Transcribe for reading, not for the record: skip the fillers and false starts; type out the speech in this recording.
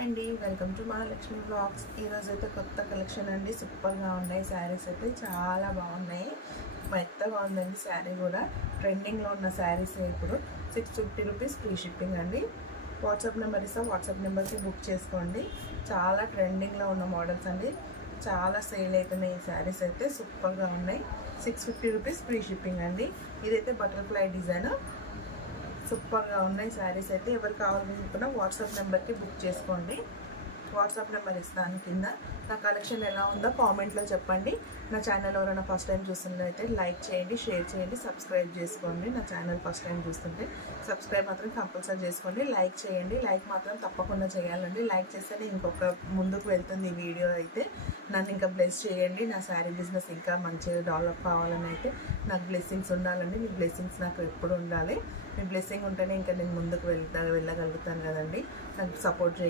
Hi అండి, welcome to Mahalakshmi blogs. ఈరోజు అయితే కొత్త కలెక్షన్ అండి. సూపర్గా ఉన్నాయి శారీస్ అయితే, చాలా బాగున్నాయి. మెత్తగా ఉందండి శారీ కూడా. ట్రెండింగ్లో ఉన్న శారీస్ ఇప్పుడు 650 రూపీస్ ఫ్రీ షిప్పింగ్ అండి. వాట్సాప్ నెంబర్ ఇస్తాం, వాట్సాప్ నెంబర్కి బుక్ చేసుకోండి. చాలా ట్రెండింగ్లో ఉన్న మోడల్స్ అండి. చాలా సేల్ అవుతున్నాయి ఈ శారీస్ అయితే, సూపర్గా ఉన్నాయి. 650 రూపీస్ ఫ్రీ షిప్పింగ్ అండి. ఇదైతే బటర్ఫ్లై డిజైన్. సూపర్గా ఉన్నాయి శారీస్ అయితే. ఎవరు కావాలనుకున్నా వాట్సాప్ నెంబర్కి బుక్ చేసుకోండి. వాట్సాప్ నెంబర్ ఇస్తాను కింద. నా కలెక్షన్ ఎలా ఉందో కామెంట్లో చెప్పండి. నా ఛానల్ ఎవరైనా ఫస్ట్ టైం చూస్తున్నట్లయితే లైక్ చేయండి, షేర్ చేయండి, సబ్స్క్రైబ్ చేసుకోండి. నా ఛానల్ ఫస్ట్ టైం చూస్తుంటే సబ్స్క్రైబ్ మాత్రం కంపల్సరీ చేసుకోండి. లైక్ చేయండి, లైక్ మాత్రం తప్పకుండా చేయాలండి. లైక్ చేస్తేనే ఇంకొక ముందుకు వెళ్తుంది ఈ వీడియో అయితే. నన్ను ఇంకా బ్లెస్ చేయండి. నా శారీ బిజినెస్ ఇంకా మంచిగా డెవలప్ కావాలని అయితే నాకు బ్లెస్సింగ్స్ ఉండాలండి. మీ బ్లెస్సింగ్స్ నాకు ఎప్పుడు ఉండాలి. మీ బ్లెస్సింగ్ ఉంటేనే ఇంకా నేను ముందుకు వెళ్ళగలుగుతాను కదండి. నాకు సపోర్ట్ చేయండి.